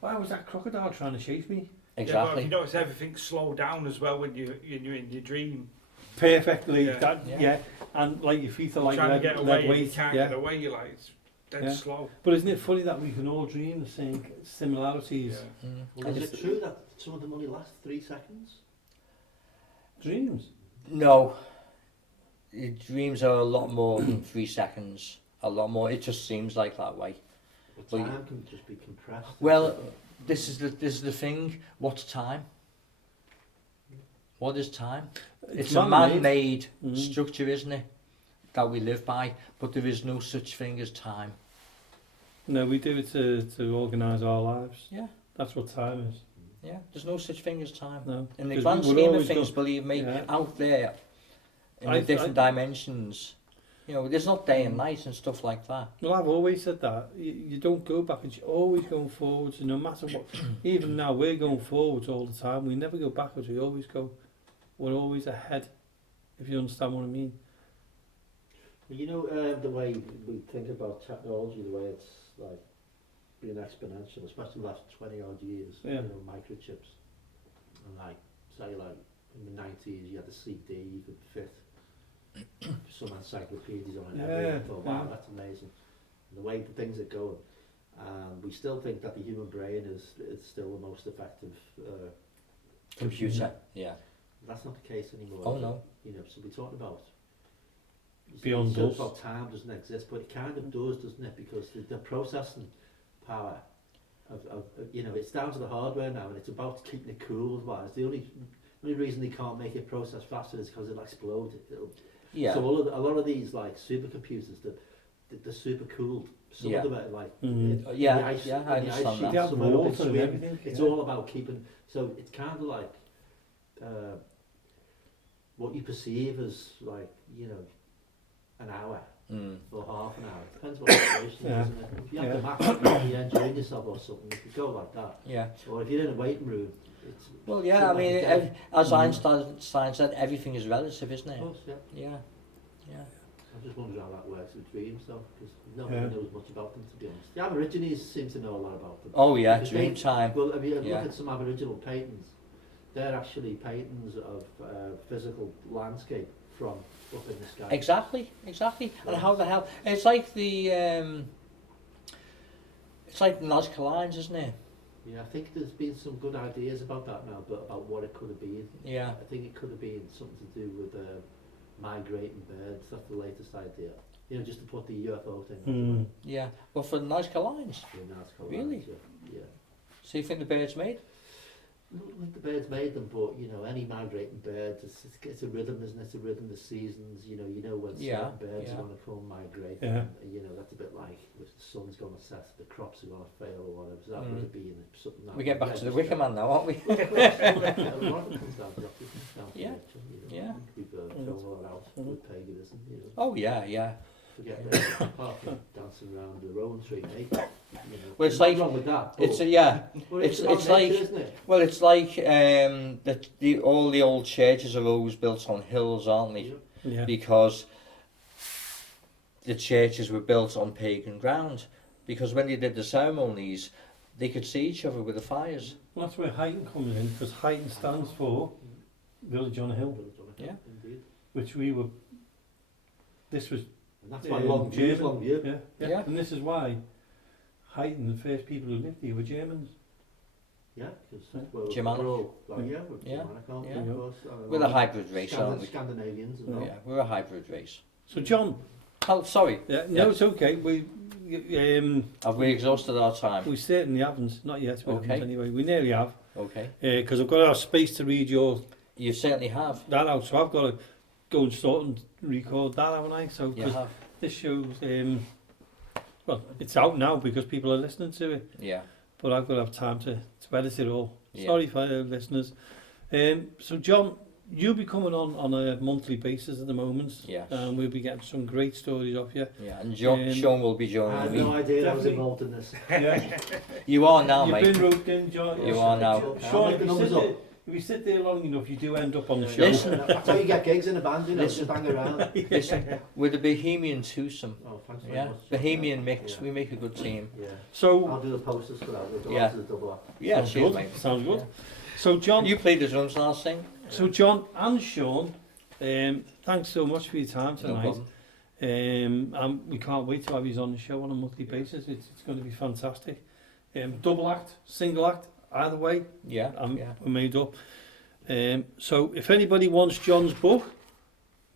why was that crocodile trying to chase me? Yeah, Exactly. but you notice everything slow down as well when you're in your dream. Perfectly. Yeah. And like your feet are like Trying to get away, lead and you weight. can't Yeah. get away. You're like, it's dead slow. But isn't it funny that we can all dream the same similarities? Yeah. Well, is it true that some of them only last 3 seconds? Dreams. No. Your dreams are a lot more than 3 seconds. A lot more. It just seems like that way. The Well, time can just be compressed. Well, this is the thing. What's time? What is time? It's a man-made structure, isn't it? That we live by, but there is no such thing as time. No, we do it to organise our lives. Yeah. That's what time is. Yeah, there's no such thing as time. No. In the 'Cause grand we're scheme of always things, go- believe me, Yeah. out there, in the different dimensions, you know, there's not day and night and stuff like that. Well, I've always said that. You don't go backwards, you're always going forwards, and no matter what. Even now, we're going forwards all the time. We never go backwards, we're always ahead, if you understand what I mean. You know, the way we think about technology, the way it's like been exponential, especially the last 20 odd years. Yeah. You know, microchips. And like, say like in the 90s, you had the CD, you could fit some encyclopedias on it. Yeah, Everyone thought, wow, yeah. that's amazing. And the way things are going. We still think that the human brain is still the most effective Computer. Yeah. That's not the case anymore. Oh is it? no. You know, so we talked about Beyond us. about time doesn't exist, but it kind of does, doesn't it? Because the processing power of you know, it's down to the hardware now, and it's about keeping it cool. Otherwise, the only reason they can't make it process faster is because it'll explode. Yeah. So a lot of these like supercomputers, they're super cooled. Some Yeah. of them are like Mm. Yeah, the ice, yeah, I in the ice understand sheet, that. They have somewhere up in water and Sweden. everything. It's yeah. all about keeping. So it's kind of like what you perceive as like, you know, an hour or half an hour. It depends what the situation Yeah. is, isn't it? If you have Yeah. the map and you're enjoying yourself or something, you could go like that. Yeah. Or if you're in a waiting room, it's Well, yeah. I something mean, like a day. as Einstein said, everything is relative, isn't Of it? course, yeah. Yeah. Yeah. I just wonder how that works with dreams, though, because nobody Yeah. knows much about them, to be honest. The Aborigines seem to know a lot about them. Oh yeah, Because dream time. Well, if you Yeah. look at some Aboriginal paintings, they're actually paintings of physical landscape from up in the sky. Exactly. And how the hell? It's like the Nazca lines, isn't it? Yeah, I think there's been some good ideas about that now, but about what it could have been. Yeah. I think it could have been something to do with migrating birds. That's the latest idea. You know, just to put the UFO thing Mm. Yeah. Well, for the Nazca lines. in Nazca Really? lines, yeah. So you think the bird's made? I don't think the birds made them, but you know, any migrating bird, it's a rhythm, isn't it? It's a rhythm of seasons. You know when Yeah, certain birds yeah. are going to come migrate. Yeah. And, you know, that's a bit like if the sun's going to set, the crops are going to fail or whatever. So that would have been something. That We get back to the registered. Wicca man now, aren't we? Well, of course, a lot of it comes down to that, it comes down to Yeah, nature, you know. yeah. We've thrown all that out with paganism, you know. Oh yeah, yeah. Forget that, apart from dancing around the rowan tree, mate. You know. Well, it's There's like- nothing wrong with that. It's but- yeah. but it's about like- nature, isn't it? Well, it's like all the old churches are always built on hills, aren't they? Yeah. Because the churches were built on pagan ground. Because when they did the ceremonies, they could see each other with the fires. Well, that's where Huyton comes in, because Huyton stands for Village on a Hill, Yeah. Indeed. which we were. This was And that's why long view, German. long view. Yeah. Yeah. And this is why Huyton, the first people who lived here, were Germans. Yeah, because Yeah. Germanic. we're all, like, Yeah. we're Yeah. Germanic, aren't we, Yeah. of course. We're a hybrid race, aren't we? Scandinavians as well. Yeah, we're a hybrid race. So John, Oh, sorry. yeah, no, Yeah. it's okay. Have we exhausted our time? We certainly haven't. Not yet. We Okay. haven't anyway. We nearly have. Okay. Because I've got to have space to read You certainly have. that out. So I've got to go and start and record that, haven't I? So You 'cause have. this shows, well, it's out now because people are listening to it. Yeah. But I've got to have time to edit it all. Yeah. Sorry for listeners. So John, you'll be coming on a monthly basis at the moment. Yes. And we'll be getting some great stories off you. Yeah. And Um, Sean will be I joining had me. no idea I was Definitely. involved in this. Yeah. You are now, You've mate. been roped in, John. You are now. I'll Sean, make if the you, numbers sit up. there, if you sit there long enough, you do end up on the show. Listen. That's how you get gigs in a band, you know, Listen. just hang around. Listen, we're the Bohemian twosome. Oh, thanks very Yeah. much. Bohemian mix. Yeah. We make a good team. Yeah. So, I'll do the posters for that. We'll go Yeah. out to the double act. Yeah, sounds cheers, good. mate. Sounds good. Yeah. So John, You played the drums and I'll sing. so John and Sean, thanks so much for your time No tonight. problem. We can't wait to have you on the show on a monthly basis. It's going to be fantastic. Double act, single act, either way, Yeah. Yeah. we're made up. So if anybody wants John's book,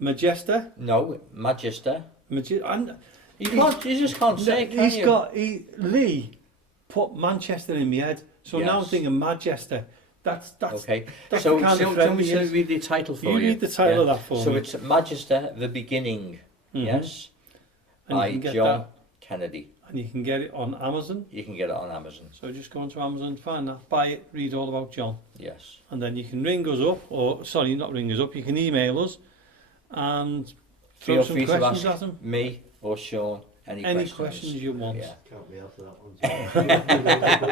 Majesta, No, Magister. and You can't. You just can't say it, can you? Lee put Manchester in my head, so now I'm Yes. thinking Manchester. That's Okay. that's So, the kind of can friend we he should is. read the title for You you? read the title of that for So me. it's Magister, the Beginning. Mhm. Yes. And you By can get John that, Kennedy. and you can get it on Amazon. You can get it on Amazon. So just go onto Amazon, find that, buy it, read all about John, Yes. and then you can ring us up, or sorry, not ring us up. You can email us and throw Feel some free to questions ask at them. me or Sean any Questions you want. Yeah. Can't be after that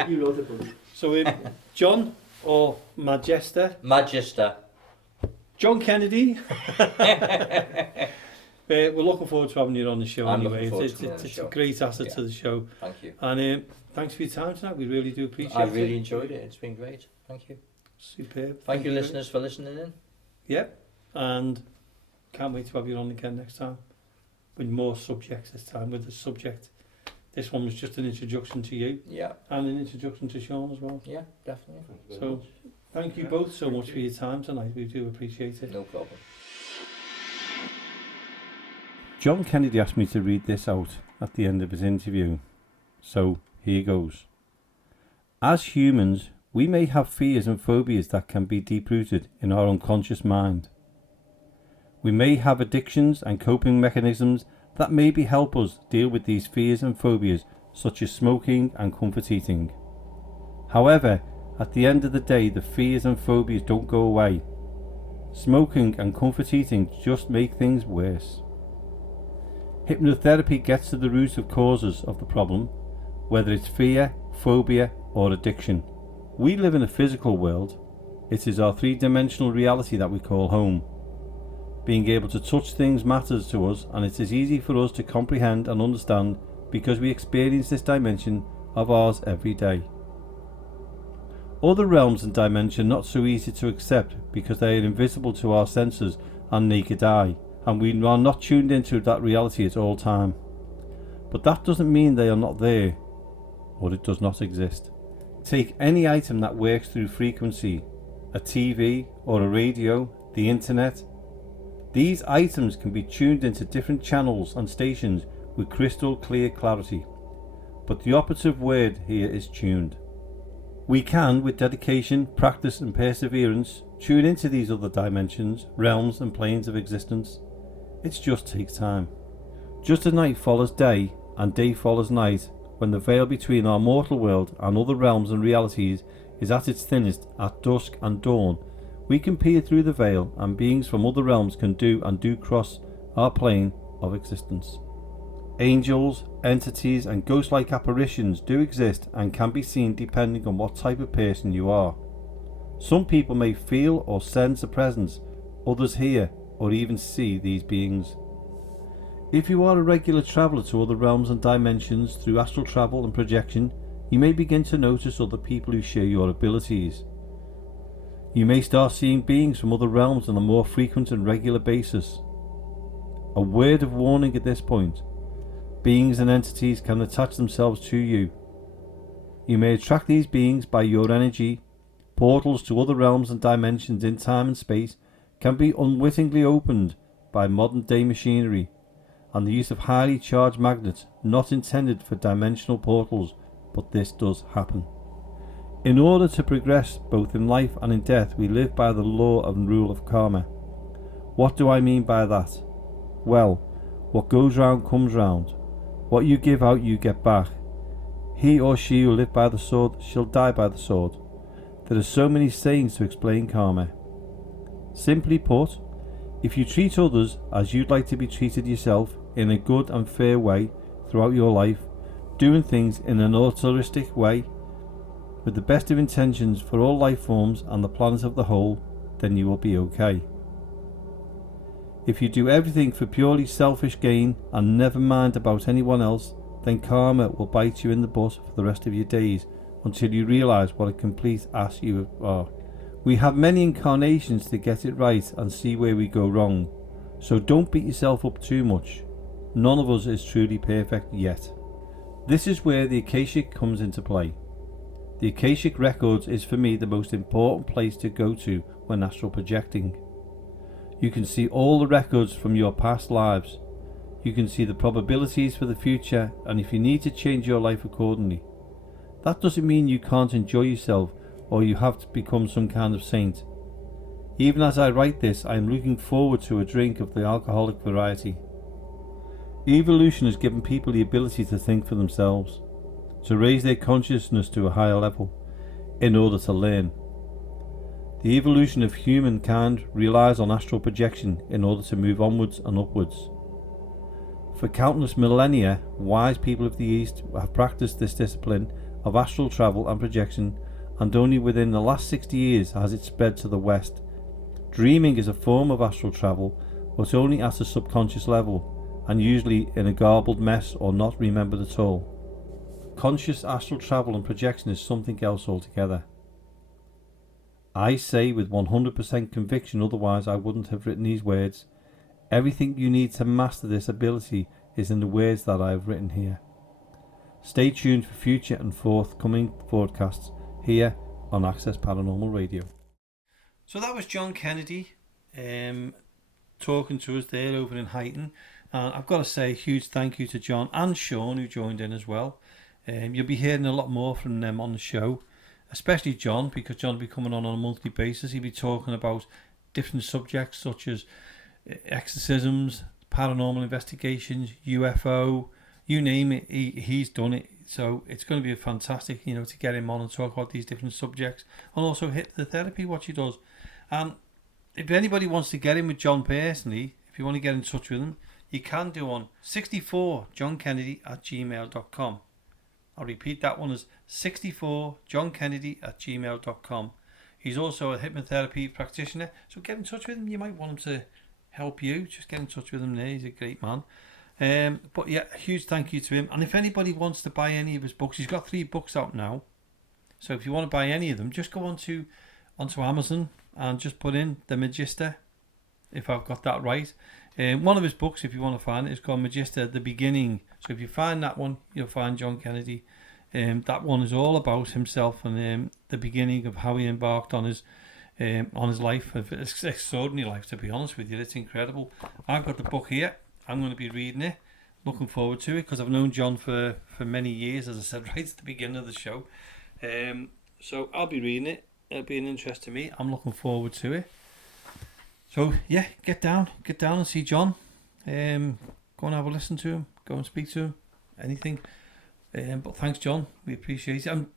one. You wrote it, buddy. So John or Majesta, Magister. John Kennedy, We're looking forward to having you on the show I'm anyway. looking forward to It's, coming on it's, the it's a show. great asset Yeah. to the show. Thank you. And thanks for your time tonight. We really do appreciate it. I really enjoyed it. It's been great. Thank you. Superb. Thank you, very listeners, for listening in. Yep, and can't wait to have you on again next time with more subjects this time with the subject. This one was just an introduction to you Yeah, and an introduction to Shaun as well. yeah, definitely. Thank you very So much. thank you Yeah, both so thank much you. for your time tonight. We do appreciate it. No problem. John Kennedy asked me to read this out at the end of his interview. So here goes. As humans, we may have fears and phobias that can be deep-rooted in our unconscious mind. We may have addictions and coping mechanisms that maybe help us deal with these fears and phobias, such as smoking and comfort eating. However, at the end of the day, the fears and phobias don't go away. Smoking and comfort eating just make things worse. Hypnotherapy gets to the root of causes of the problem, whether it's fear, phobia, or addiction. We live in a physical world. It is our three-dimensional reality that we call home. Being able to touch things matters to us, and it is easy for us to comprehend and understand because we experience this dimension of ours every day. Other realms and dimensions are not so easy to accept because they are invisible to our senses and naked eye, and we are not tuned into that reality at all time. But that doesn't mean they are not there, or it does not exist. Take any item that works through frequency, a TV or a radio, the internet. These items can be tuned into different channels and stations with crystal clear clarity. But the operative word here is tuned. We can, with dedication, practice and perseverance, tune into these other dimensions, realms and planes of existence. It just takes time. Just as night follows day and day follows night, when the veil between our mortal world and other realms and realities is at its thinnest at dusk and dawn, we can peer through the veil and beings from other realms can do cross our plane of existence. Angels, entities and ghost-like apparitions do exist and can be seen depending on what type of person you are. Some people may feel or sense a presence, others hear or even see these beings. If you are a regular traveller to other realms and dimensions through astral travel and projection, you may begin to notice other people who share your abilities. You may start seeing beings from other realms on a more frequent and regular basis. A word of warning at this point: beings and entities can attach themselves to you. You may attract these beings by your energy. Portals to other realms and dimensions in time and space can be unwittingly opened by modern day machinery and the use of highly charged magnets not intended for dimensional portals, but this does happen. In order to progress both in life and in death, we live by the law and rule of karma. What do I mean by that? Well, what goes round comes round. What you give out you get back. He or she who live by the sword shall die by the sword. There are so many sayings to explain karma. Simply put, if you treat others as you'd like to be treated yourself in a good and fair way throughout your life, doing things in an altruistic way, with the best of intentions for all life forms and the planet of the whole, then you will be okay. If you do everything for purely selfish gain and never mind about anyone else, then karma will bite you in the butt for the rest of your days until you realise what a complete ass you are. We have many incarnations to get it right and see where we go wrong, so don't beat yourself up too much. None of us is truly perfect yet. This is where the Akashic comes into play. The Akashic Records is for me the most important place to go to when astral projecting. You can see all the records from your past lives. You can see the probabilities for the future, and if you need to change your life accordingly. That doesn't mean you can't enjoy yourself or you have to become some kind of saint. Even as I write this, I am looking forward to a drink of the alcoholic variety. Evolution has given people the ability to think for themselves, to raise their consciousness to a higher level, in order to learn. The evolution of humankind relies on astral projection in order to move onwards and upwards. For countless millennia, wise people of the East have practiced this discipline of astral travel and projection, and only within the last 60 years has it spread to the West. Dreaming is a form of astral travel but only at a subconscious level, and usually in a garbled mess or not remembered at all. Conscious astral travel and projection is something else altogether. I say with 100% conviction, otherwise I wouldn't have written these words. Everything you need to master this ability is in the words that I have written here. Stay tuned for future and forthcoming broadcasts here on Access Paranormal Radio. So that was John Kennedy talking to us there over in Huyton. I've got to say a huge thank you to John and Shaun, who joined in as well. You'll be hearing a lot more from them on the show, especially John, because John will be coming on a monthly basis. He'll be talking about different subjects such as exorcisms, paranormal investigations, UFO, you name it, he's done it. So it's going to be fantastic, to get him on and talk about these different subjects, and also hit the therapy, what he does. And if anybody wants to get in with John personally, if you want to get in touch with him, you can do on 64johnkennedy@gmail.com. I'll repeat that one as 64johnkennedy@gmail.com. He's also a hypnotherapy practitioner, so get in touch with him. You might want him to help you. Just get in touch with him there. He's a great man. But yeah, a huge thank you to him. And if anybody wants to buy any of his books, he's got 3 books out now. So if you want to buy any of them, just go onto Amazon and just put in The Magister, if I've got that right. One of his books, if you want to find it, is called Magister, The Beginning. So if you find that one, you'll find John Kennedy. That one is all about himself and the beginning of how he embarked on his life. It's an extraordinary life, to be honest with you. It's incredible. I've got the book here. I'm going to be reading it. Looking forward to it, because I've known John for many years, as I said right at the beginning of the show. So I'll be reading it. It'll be an interest to me. I'm looking forward to it. So yeah, get down and see John. Go and have a listen to him. Go and speak to him. Anything. But thanks, John. We appreciate it. And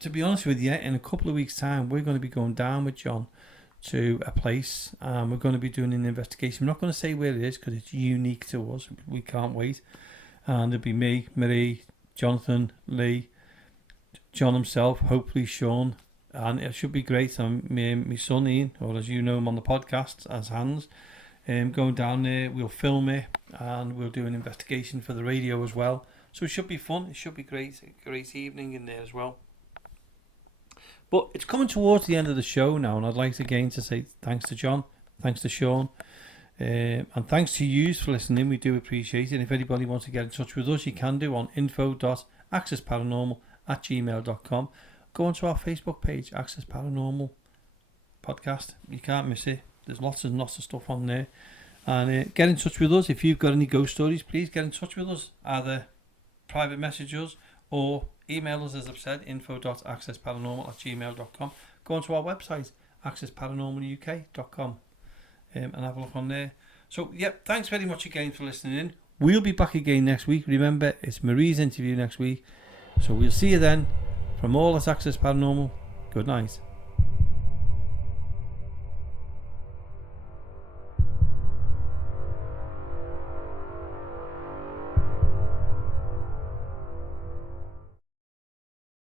to be honest with you, in a couple of weeks' time, we're going to be going down with John to a place. We're going to be doing an investigation. I'm not going to say where it is because it's unique to us. We can't wait. And it'll be me, Marie, Jonathan, Lee, John himself, hopefully Shaun. And it should be great. My son Ian, or as you know him on the podcast as Hans, going down there. We'll film it and we'll do an investigation for the radio as well. So it should be fun. It should be great. A great evening in there as well. But it's coming towards the end of the show now, and I'd like again to say thanks to John, thanks to Shaun, and thanks to you for listening. We do appreciate it. And if anybody wants to get in touch with us, you can do on info.accessparanormal@gmail.com. Go onto our Facebook page, Access Paranormal Podcast. You can't miss it. There's lots and lots of stuff on there. And get in touch with us. If you've got any ghost stories, please get in touch with us. Either private message us or email us, as I've said, info.accessparanormal@gmail.com. Go onto our website, accessparanormaluk.com, and have a look on there. So, yep, thanks very much again for listening in. We'll be back again next week. Remember, it's Marie's interview next week. So we'll see you then. From all at Access Paranormal, good night.